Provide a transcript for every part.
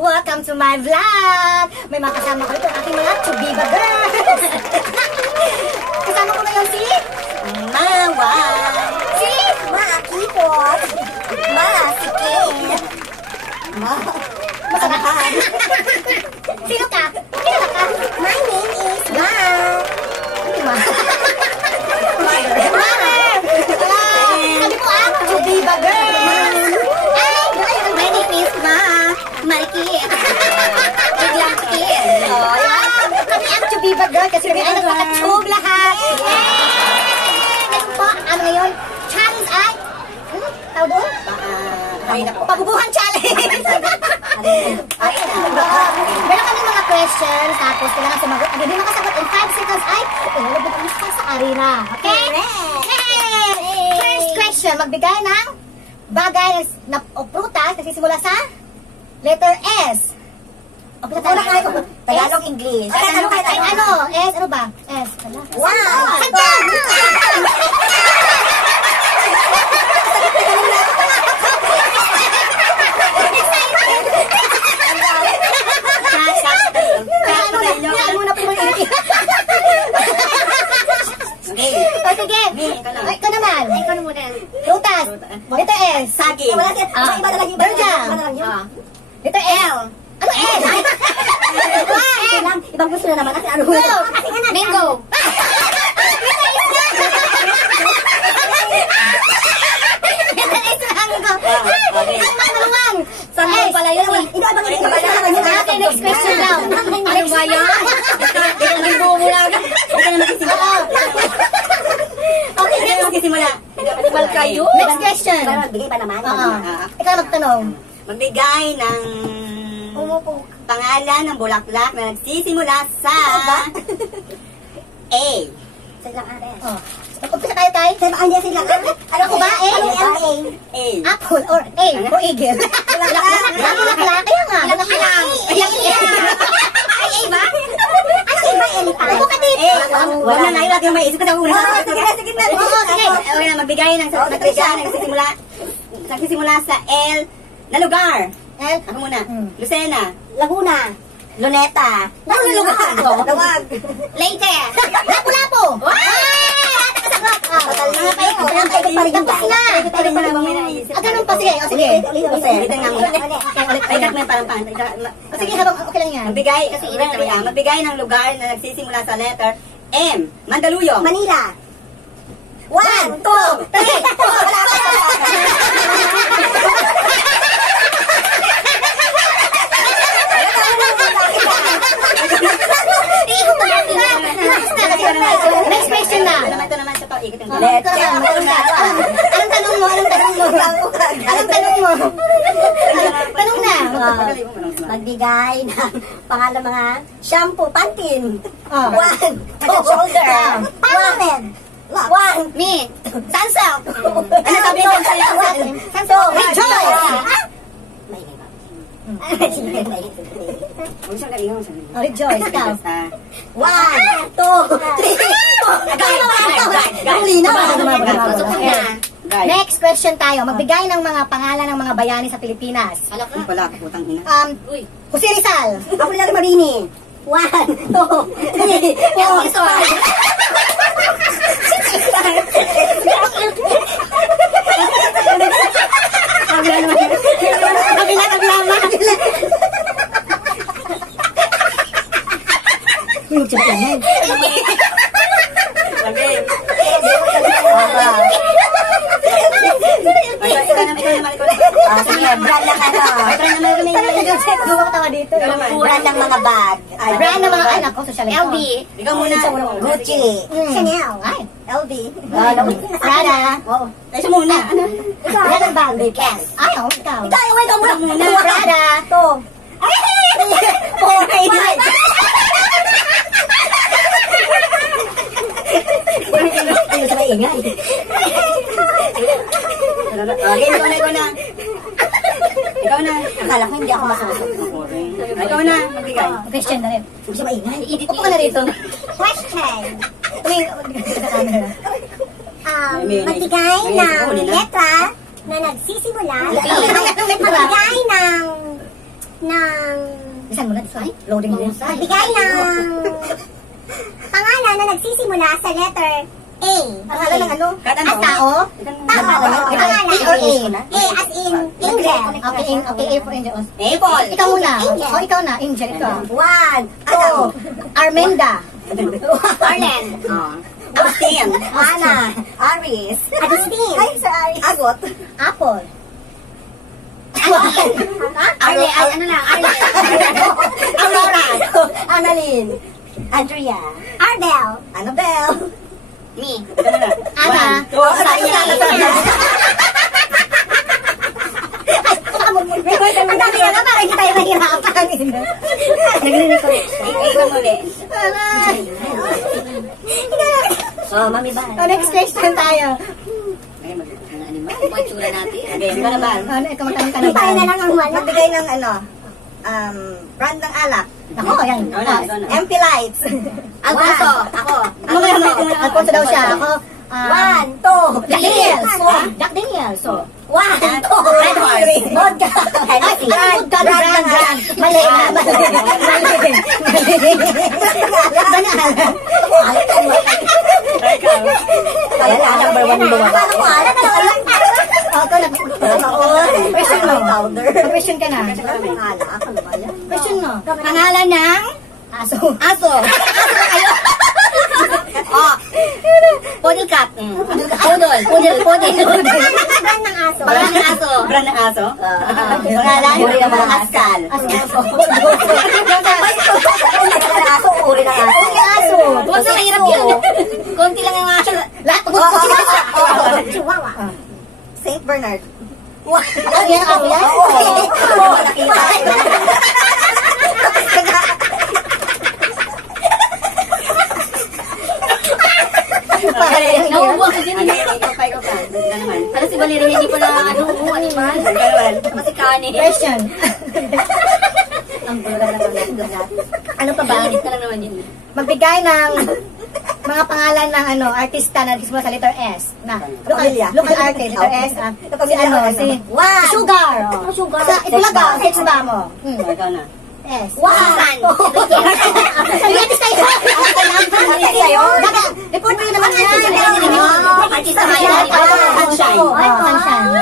Welcome to my vlog! May mga kasama ko ito, aking mga Chubiba girls! Kasama ko ngayon si Mawan, si Maakipot, Masikin, Masanahan. Sino ka? Sino ka? My name is Ma. Sabi ko ang Chubiba girls! My name is Ma. Marikit. Biglang kit. Oh, yan. Kami ang Chubiba girl kasi kami ay nagpaka-chub lahat. Ganun po. Ano ngayon? Challenge ay? Tawag doon? Pabubuhan challenge. Meron kami mga questions tapos kailangan sumagot. Ang hindi makasagot in 5 seconds ay ilalagay ang lista sa arena. Okay? First question. Magbigay ng bagay o prutas na sisimula sa letter S. Tagalog, English. Ano? S, ano ba? S. Wow! Santang! Sige. Ikaw naman. Ikaw na muna. Prutas. Letter S. Saging. Letter L. Ano L? Ibang gusto na naman. Mango. Maluwang. Saan pala yun? Okay, next question daw. Ano ba yun? Next question. Magbigay pa naman. Ikaw magtanong. Magbigay ng pangalan ng bulaklak na nagsisimula sa A. Mag-umpisa tayo tayo. Ano ko ba? A? A. Apple or A? O eagle? Bulaklak. Kaya nga. Bulaklak. Ay, A ba? Ano A ba? Ano ka dito? Wala na nailat yung may isip ko na una. Sige na. Okay na, magbigay ng nagsisimula sa L na lugar. L? Ako muna. Lucena. Laguna. Luneta. Ano lugar? Tawag. Leyte. Lapu-Lapu. Tapos na. Ganun pa. Sige. Ulitin nga muna. Ikat mo yung parang pan. Sige, habang okay lang yan. Magbigay ng lugar na nagsisimula sa letter M. Mandaluyong. Manila. 1, 2, 3, 4. Next question na. Ito naman sa pag-ikot yung Anong tanong mo? Tanong na. Magbigay ng pangalan mga shampoo, Pantene. 1, 2, shoulder. Palmed. 1, me. Sunsilk. Ano sabi mo? Sunsilk. Rejoice. Rejoice. Ikaw. 1, 2, 3. Next question tayo. Magbigay ng mga pangalan ng mga bayani sa Pilipinas. Wala, putang ina. Jose Rizal. Ako lang Marini. 1, 2, 3, 4. Brand ng mga bag. Brand ng mga anak ko, social LV. Ikaw muna. Gucci. Chanel. LV. Prada. Tayo muna. Brand ng bag. Ayaw, ikaw. Ikaw muna. Prada. To. Ayun sa maingay. Ikaw na. Akala ko hindi ako masusunod. Ikaw na. Magbigay. Question na rin. Hindi siya maingay. Upo ka na rito. Question. Magbigay ng letra na nagsisimula. Magbigay ng Bilisan mo na. Ay, loading mo. Magbigay ng pangalan na nagsisimula sa letter A. Pangalan ng ano? As tao? Tao. Pangalan. A or A? A as in Angel. Okay, A for Angel. Apple. Ikaw muna. Angel. O, ikaw na. Angel, ikaw. 1, 2, Armenda. Arlen. Agustin. Ana. Aris. Agustin. Ay, sa Aris. Agot. Apple. Arle. Ay, ano lang. Arle. Aurora. Annalyn. Andrea. Arbel. Annabelle. Me. Ana. Ang dami na lang, parang hindi tayo mahirapan. Ikaw muli. Oh, Mami Ban. O, next question tayo. Ay, mag-animal. Magsura natin. Okay, di ba naman? Ano, ikaw magtanong-tanong. Tayo na lang ang wala. Magbigay ng ano, brand ng alak. Ako, yan. Ikaw na. MP Lights. Alfonso. Ako. Ano nga naman? Alfonso daw siya. Ako, 1, 2, Jack Daniels. Jack Daniels. So, 1, 2, Red Horse. Vodka. Ay, brand. Mali na, mali. Kaya na, number 1 bumaba. Question mo. Powder. Question ka na. Alak, ano ba yan? Question mo. Pangalan ng aso. Aso. Oh. Poodle cat. Poodle. Brand ng aso. Brand ng aso. Brand ng aso? Pangalan? Uri ng mga askal. Uri ng aso. Huwag na mahirap yun. Konti lang yung aso. Lahat ng Chihuahua. Saint Bernard. yan ako yan? Oo, nakita. Nauubuan ka din. Ikaw pa. Alam si Valeria hindi pala animal. Kasi kanin. Question. Ang bura naman natin. Ano pa ba? Init na lang naman yun. Magbigay ng mga pangalan ng artista na nagsimula sa letter S. Na, local artist, letter S. Si Sugar. Sugar. Sa Itulaga, search ba mo? Ikaw na. S. Susan. Artista yun. Artista yun. Report mo yun naman yan. Artista nga yan. Sunshine. Sunshine.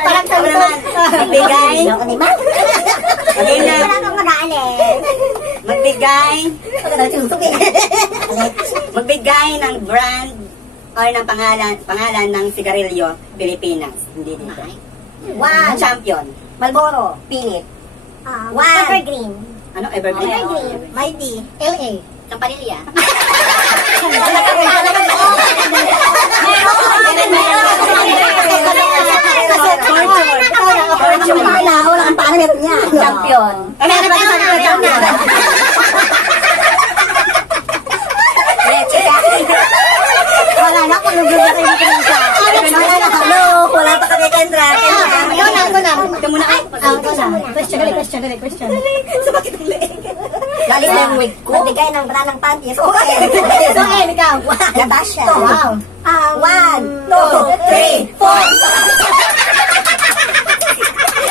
Parang sa naman. Magbigay. Wala kang mag-aalis. Magbigay ng brand or ng pangalan ng sigarilyo Pilipinas. Hindi dito. Champion. Marlboro. Pinit. Evergreen. Ano? Evergreen? Evergreen. Mighty. LA. Campanilla. Wala kang pangalan niya. Champion. Wala na, kung nag-vlog na kayo dito siya. Wala pa kami Kendra. Ikaw na. Ito muna. Question. So, bakit ang leeg? Galing na yung wig ko. Magbigay ng brand ng panties. Okay. So, ikaw. Labasha. Wow. 1, 2, 3, 4.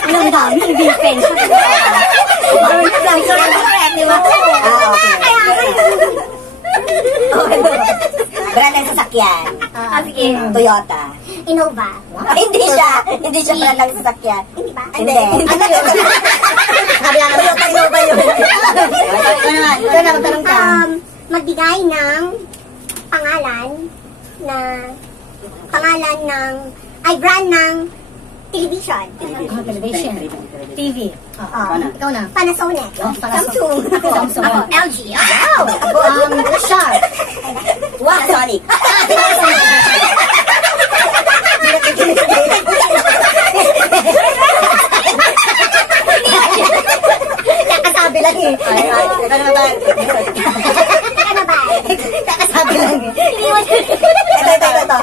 Ang dami, defense. Brand ng sasakyan. Sige. Toyota. Innova. Hindi siya. Hindi siya brand ng sasakyan. Hindi ba? Hindi. Ano yun? Toyota Innova yun. Ikaw na, magtanong ka. Magbigay ng pangalan brand ng television. Television. TV. Ikaw na. Panasonic. Samsung. Ako, LG. Wow! Sharp. Sonic. Kakasabi lang eh. Ito naman ba? Teka na ba? Kakasabi lang eh. Ito.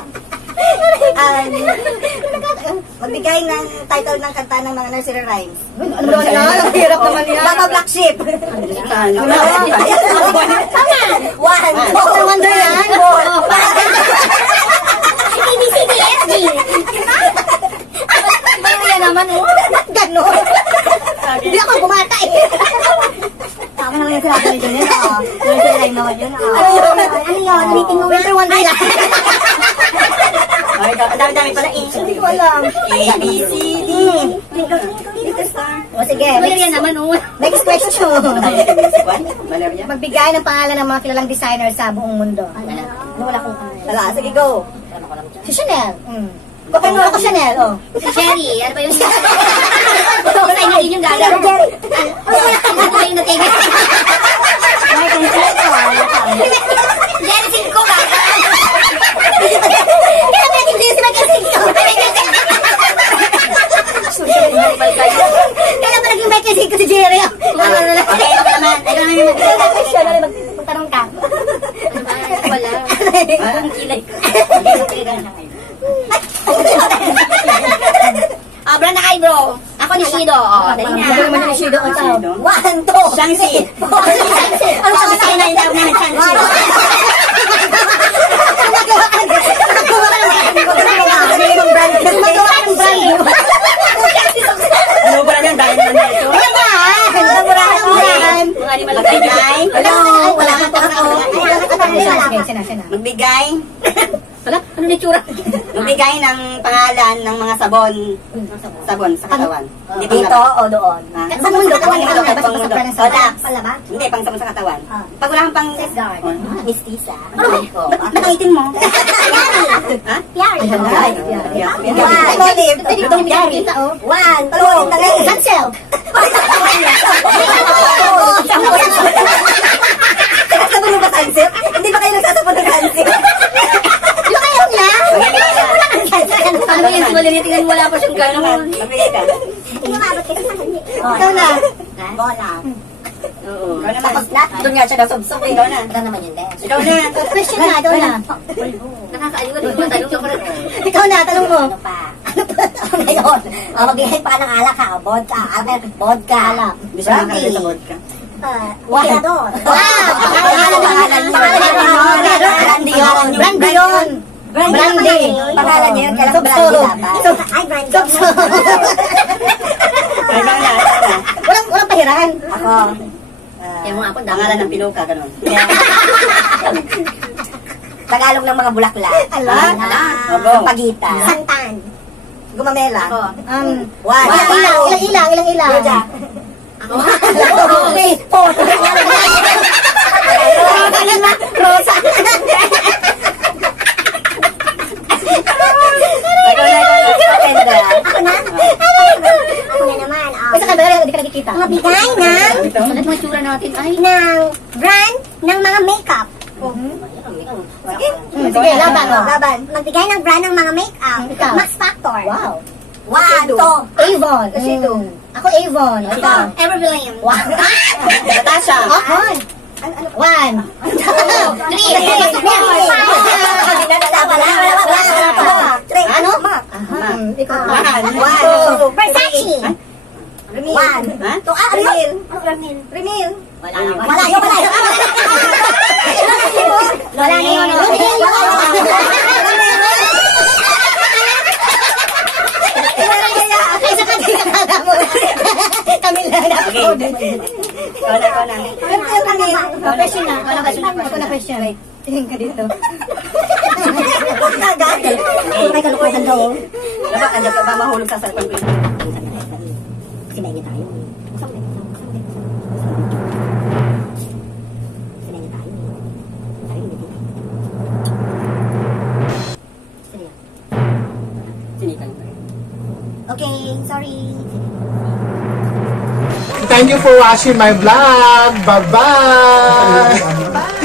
Magbigay Magbigay ng title ng kanta ng mga nursery rhymes. Ano naman yan? Ang hirap naman yan. Mama Black Sheep. Tama. One, Dr. Wonderland. ABCDFG. Ano yan naman, oh? Ganon. Hindi ako bumata eh. Tama naman yung sinabi nito yun, oh. Nursery rhyme naman yun, oh. Ano yun? Ulitin mo. Winter Wonderland. Ay, dami-dami pala eh. Hindi ko alam. A, B, C, D. Little star. O sige, Valeria naman, oh. next question. Valeria. Magbigay ng pangalan ng mga kilalang designer sa buong mundo. Wala kong Wala, sige go. Si Chanel. Coco Chanel, oh. Si Jerry, ano ba yung design na din yung gagawin? Jerry. Ano ba yung natigil? Jerry, sin ko gagawin. Kaya natin din si Michael Cinco. Kaya pa naging Michael Cinco si Jerry. Okay, ako naman. Ikaw naman yung Magtanong ka. Wala. Ang kilay ko. Brand na kayo, bro. Ako ni Shido. Dali na. Ano naman yung Shido? One, two. Shangsi. Ano sa Shangsi na yung tawag namin, Shangsi. Ano ba lang dahil na nito? Mga animal Magbigay. Wala ka po ako. Magbigay. Wala? Ano na itsura? Magbigay ng pangalan ng mga sabon. Sabon sa katawan. Hindi pang Dito o doon? Ha? Sa mundo, Pang mundo, pang pang mundo. mundo. Relax. Palaba? Hindi, pang sabon sa katawan. Pag wala kang pang... Safeguard. Mistisa. Nakaitin mo. Ha? Yari. Ito yung pinakita, oh. One, two, three. Cancel. Nagsasabon mo ba cancel? Hindi ba kayo nagsasabon ng cancel? Yung kayo niya? Paano ba yan si Valeria? Tingnan wala pa siyang gano'n. Magbigay ka. Ikaw na. Bola. Oo. Ikaw naman. Tapos na. Doon nga siya nasubsob eh. Ikaw na. Ikaw naman yun din. Ikaw na. Question na, ikaw na. Nakakaaliwan yung tanong ko. Ikaw na, tanong mo. Ano pa? Ngayon, magbigay pa ka ng alak ha. Vodka. Vodka. Hindi siya nakalagay sa vodka. Walador. Wow! Brandy yun. Brandy yun. Brandy. Pangalan niya yun. Kailangan brandy dapat. Ay, brandy. Ikaw na. Walang pahiran. Ako. Yung mga ako, Pangalan ng pinuka, ganun. Tagalog ng mga bulaklak. Ala. Abo. Pagitan. Santan. Gumamela. Ako. One. Ilang ilaw. Ako? Okay. Four. Rosa. Ako na? Ako na naman. Basta ka ba? Hindi ka nakikita. Mabigay ng Ano mga itsura natin? Ay, brand ng mga makeup. Sige, laban. Laban. Magbigay ng brand ng mga makeup. Max Factor. Wow. One, two. Avon. Ako Avon. Ikaw. Evervillian. One. Natasha. One. One. Three. Three. Ano? Ikaw. One. Versace. One. Ha? Two. Remil. Remil. Wala naman. Wala yun. Wala na yun. Kami lang na. Ikaw na. Question na. Ako na question. Tingin ka dito. May kalukuhan daw. Dapat andyan ka ba mahulog sa cellphone ko? Kasi may tayo. Sinitan ko. Okay, sorry. Thank you for watching my vlog. Bye-bye.